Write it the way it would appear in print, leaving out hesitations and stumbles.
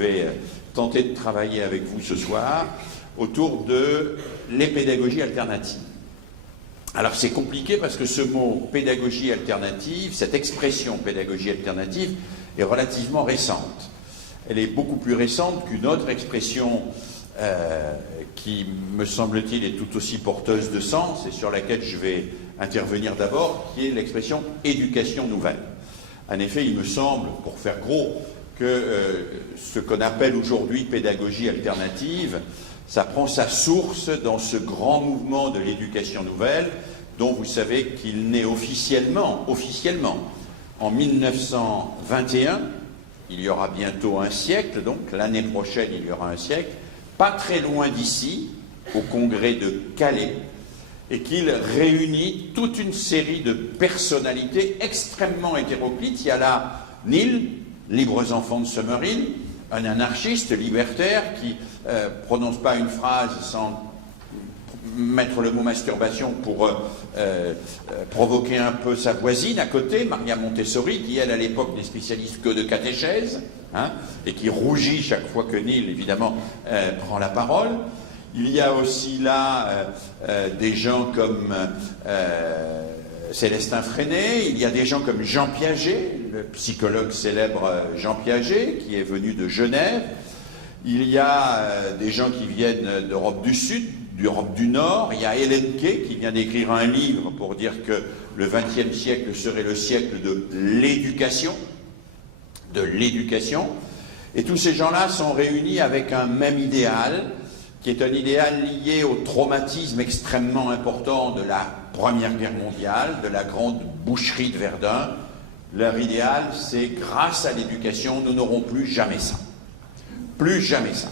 vais tenter de travailler avec vous ce soir autour de les pédagogies alternatives. Alors c'est compliqué parce que ce mot pédagogie alternative, cette expression pédagogie alternative est relativement récente. Elle est beaucoup plus récente qu'une autre expression qui, me semble-t-il, est tout aussi porteuse de sens et sur laquelle je vais intervenir d'abord, qui est l'expression éducation nouvelle. En effet, il me semble, pour faire gros, que ce qu'on appelle aujourd'hui pédagogie alternative, ça prend sa source dans ce grand mouvement de l'éducation nouvelle, dont vous savez qu'il naît officiellement, en 1921, il y aura bientôt un siècle, donc l'année prochaine il y aura un siècle, pas très loin d'ici, au congrès de Calais, et qu'il réunit toute une série de personnalités extrêmement hétéroclites. Il y a là Neil, Libres enfants de Summerhill, un anarchiste libertaire qui prononce pas une phrase sans mettre le mot masturbation pour provoquer un peu sa voisine à côté, Maria Montessori, qui elle à l'époque n'est spécialiste que de catéchèse, hein, et qui rougit chaque fois que Neil évidemment prend la parole. Il y a aussi là des gens comme Célestin Freinet, il y a des gens comme Jean Piaget, le psychologue célèbre Jean Piaget, qui est venu de Genève. Il y a des gens qui viennent d'Europe du Sud, d'Europe du Nord. Il y a Hélène Kay qui vient d'écrire un livre pour dire que le XXe siècle serait le siècle de l'éducation. Et tous ces gens-là sont réunis avec un même idéal, qui est un idéal lié au traumatisme extrêmement important de la Première Guerre mondiale, de la grande boucherie de Verdun. Leur idéal, c'est grâce à l'éducation, nous n'aurons plus jamais ça. Plus jamais ça.